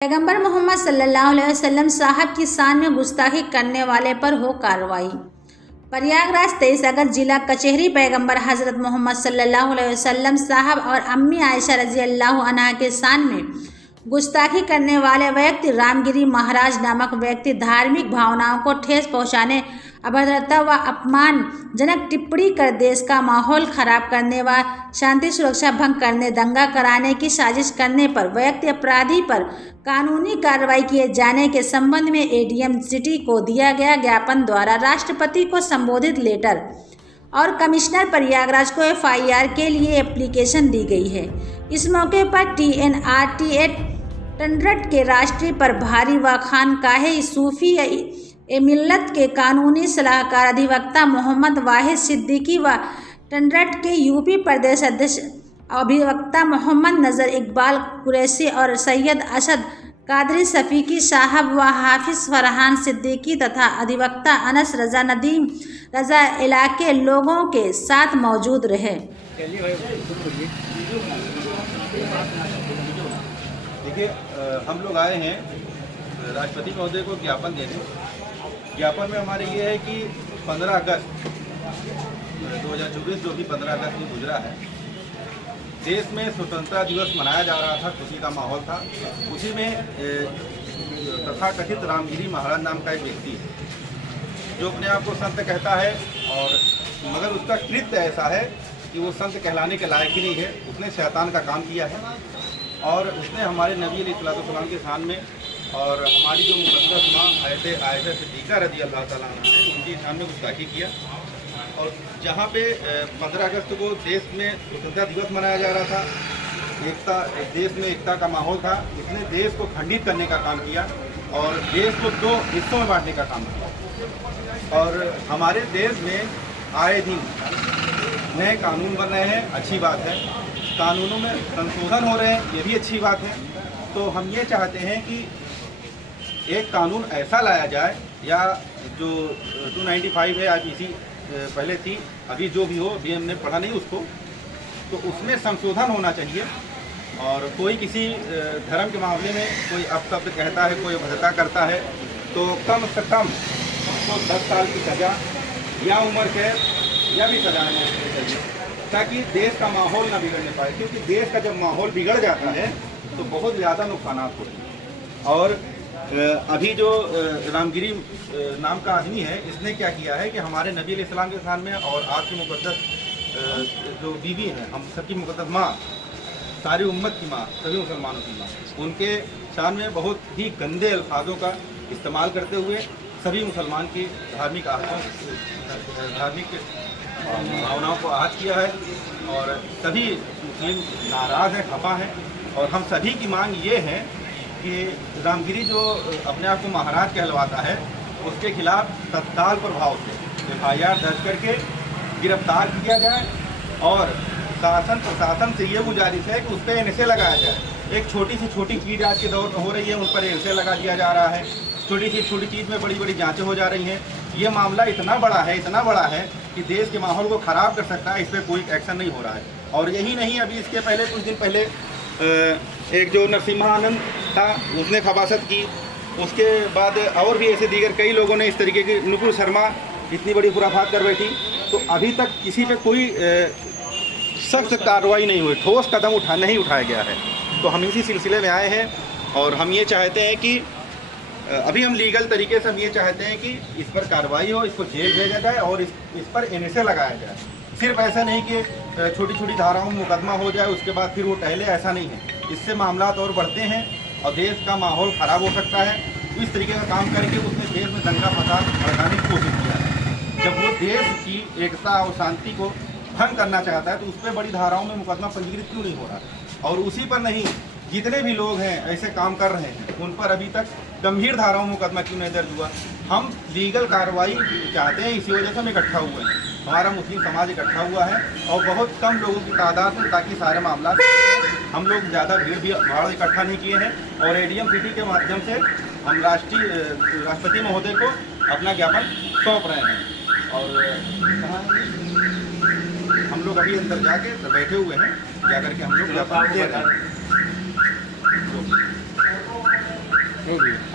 पैगंबर मोहम्मद सल्लल्लाहु अलैहि वसल्लम साहब की शान में गुस्ताखी करने वाले पर हो कार्रवाई। प्रयागराज 23 अगस्त जिला कचहरी पैगंबर हज़रत मोहम्मद सल्लल्लाहु अलैहि वसल्लम साहब और अम्मी आयशा रज़ी अल्लाह अन्हा के शान में गुस्ताखी करने वाले व्यक्ति रामगिरी महाराज नामक व्यक्ति धार्मिक भावनाओं को ठेस पहुंचाने, अभद्रता व अपमानजनक टिप्पणी कर देश का माहौल खराब करने व शांति सुरक्षा भंग करने, दंगा कराने की साजिश करने पर व्यक्ति अपराधी पर कानूनी कार्रवाई किए जाने के संबंध में एडीएम सिटी को दिया गया ज्ञापन द्वारा राष्ट्रपति को संबोधित लेटर और कमिश्नर प्रयागराज को एफआईआर के लिए एप्लीकेशन दी गई है। इस मौके पर TNRTA टंडरट के राष्ट्रीय प्रभारी व खानकाहे सूफी ए मिल्लत के कानूनी सलाहकार अधिवक्ता मोहम्मद वाहिद सिद्दीकी व टंडरट के यूपी प्रदेश अध्यक्ष अधिवक्ता मोहम्मद नज़र इकबाल कुरैशी और सैयद असद कादरी शफीकी साहब व हाफिज फरहान सिद्दीकी तथा अधिवक्ता अनस रजा नदीम रजा इलाके लोगों के साथ मौजूद रहे। देखिए, हम लोग आए हैं राष्ट्रपति महोदय को ज्ञापन देने। ज्ञापन में हमारे ये है कि 15 अगस्त 2024 जो भी 15 अगस्त में गुजरा है, देश में स्वतंत्रता दिवस मनाया जा रहा था, खुशी का माहौल था। उसी में तथाकथित रामगिरी महाराज नाम का एक व्यक्ति है जो अपने आप को संत कहता है, और मगर उसका कृत्य ऐसा है कि वो संत कहलाने के लायक ही नहीं है। उसने शैतान का काम किया है और उसने हमारे नबी अलैहिस्सलाम के शान में और हमारी जो मुक़द्दस माँ आयशा सिद्दीक़ा रज़ी अल्लाह तआला अन्हा है, उनकी शान में गुस्ताखी किया। और जहाँ पे 15 अगस्त को देश में स्वतंत्रता दिवस मनाया जा रहा था, देश में एकता का माहौल था, इसने देश को खंडित करने का काम किया और देश को 2 हिस्सों में बांटने का काम किया। और हमारे देश में आए दिन नए कानून बन रहे हैं, अच्छी बात है। कानूनों में संशोधन हो रहे हैं, ये भी अच्छी बात है। तो हम ये चाहते हैं कि एक कानून ऐसा लाया जाए, या जो 295 है IPC पहले थी, अभी जो भी हो, अभी हमने पढ़ा नहीं उसको, तो उसमें संशोधन होना चाहिए। और कोई किसी धर्म के मामले में कोई अपशब्द कहता है, कोई अभद्रता करता है, तो कम से कम उसको 10 साल की सज़ा या उम्र कैद या भी सजा होनी चाहिए, ताकि देश का माहौल ना बिगड़ने पाए। क्योंकि देश का जब माहौल बिगड़ जाता है तो बहुत ज़्यादा नुकसान होते हैं। और अभी जो रामगिरी नाम का आदमी है, इसने क्या किया है कि हमारे नबी अलैहिस्सलाम के शान में और आपकी मुक़द्दस जो बीवी हैं, हम सबकी मुक़द्दस माँ, सारी उम्मत की माँ, सभी मुसलमानों की माँ, उनके शान में बहुत ही गंदे अल्फाजों का इस्तेमाल करते हुए सभी मुसलमान की धार्मिक भावनाओं को आहत किया है। और सभी मुस्लिम नाराज़ हैं, खफा हैं। और हम सभी की मांग ये है कि रामगिरी जो अपने आप को महाराज कहलवाता है, उसके खिलाफ तत्काल प्रभाव से FIR दर्ज करके गिरफ्तार किया जाए। और शासन प्रशासन से ये गुजारिश है कि उस पर NSA लगाया जाए। एक छोटी सी छोटी चीज़ आज के दौर में हो रही है, उन पर NSA लगा दिया जा रहा है। छोटी सी छोटी चीज़ में बड़ी बड़ी जांचें हो जा रही हैं। ये मामला इतना बड़ा है कि देश के माहौल को ख़राब कर सकता है। इस पर कोई एक्शन नहीं हो रहा है। और यही नहीं, अभी इसके पहले कुछ दिन पहले एक जो नरसिम्हा आनंद था, उसने खबासत की। उसके बाद और भी ऐसे दीगर कई लोगों ने इस तरीके की, नुपुर शर्मा इतनी बड़ी खुराफात कर बैठी। तो अभी तक किसी पे कोई सख्त कार्रवाई नहीं हुई, ठोस कदम नहीं उठाया गया है। तो हम इसी सिलसिले में आए हैं और हम ये चाहते हैं कि अभी हम लीगल तरीके से हम ये चाहते हैं कि इस पर कार्रवाई हो, इसको जेल भेजा जाए और इस पर NSA लगाया जाए। सिर्फ ऐसा नहीं कि छोटी छोटी धाराओं में मुकदमा हो जाए, उसके बाद फिर वो टहले, ऐसा नहीं है। इससे मामला और बढ़ते हैं और देश का माहौल ख़राब हो सकता है। इस तरीके का काम करके उसने देश में दंगा फसाद भड़काने की कोशिश किया है। जब वो देश की एकता और शांति को भंग करना चाहता है तो उस पर बड़ी धाराओं में मुकदमा पंजीकृत क्यों नहीं हो रहा? और उसी पर नहीं, जितने भी लोग हैं ऐसे काम कर रहे हैं, उन पर अभी तक गंभीर धाराओं में मुकदमा क्यों नहीं दर्ज हुआ? हम लीगल कार्रवाई चाहते हैं, इसी वजह से हम इकट्ठा हुए हैं। हमारा मुस्लिम समाज इकट्ठा हुआ है और बहुत कम लोगों की तादाद में, ताकि सारे मामला हम लोग ज़्यादा भीड़ भाड़ इकट्ठा नहीं किए हैं। और एडीएम सिटी के माध्यम से हम राष्ट्रपति महोदय को अपना ज्ञापन सौंप रहे हैं। और हम लोग अभी अंदर जाके बैठे हुए हैं, जाकर के हम लोग ज्ञापन दे रहे हैं। भेजिए।